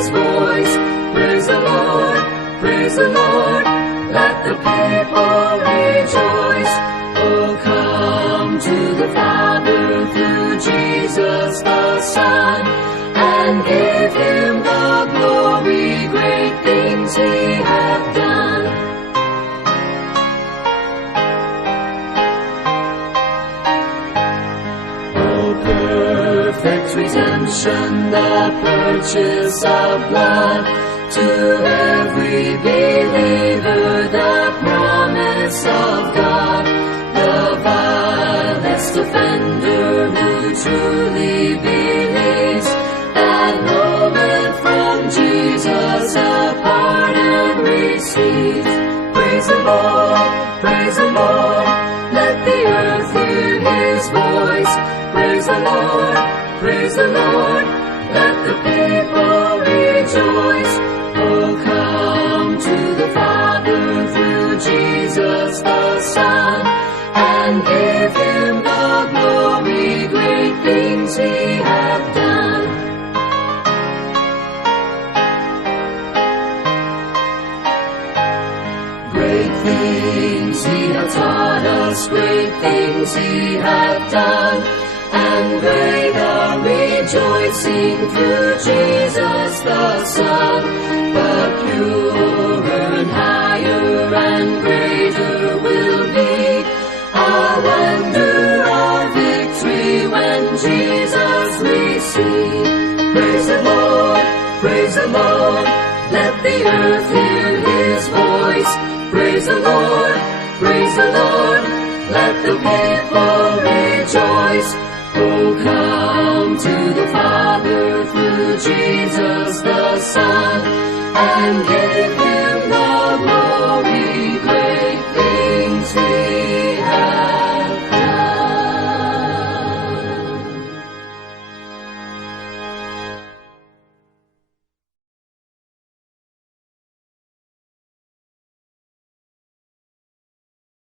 his voice. Praise the Lord, praise the Lord, let the people rejoice. Oh, come to the Father through Jesus the Son, and give him the glory, great things he hath done. Perfect redemption, the purchase of blood, to every believer the promise of God. The vilest offender who truly believes that moment from Jesus a pardon receives. Praise the Lord, praise the Lord, let the earth hear his voice. Praise the Lord, praise the Lord, let the people rejoice. Oh, come to the Father through Jesus the Son, and give him the glory, great things he hath done. Great things he hath taught us, great things he hath done, and great our rejoicing through Jesus the Son. But purer and higher and greater will be our wonder, our victory when Jesus we see. Praise the Lord, praise the Lord, let the earth hear his voice. Praise the Lord, praise the Lord, let the people rejoice. Oh, come to the Father through Jesus the Son, and give him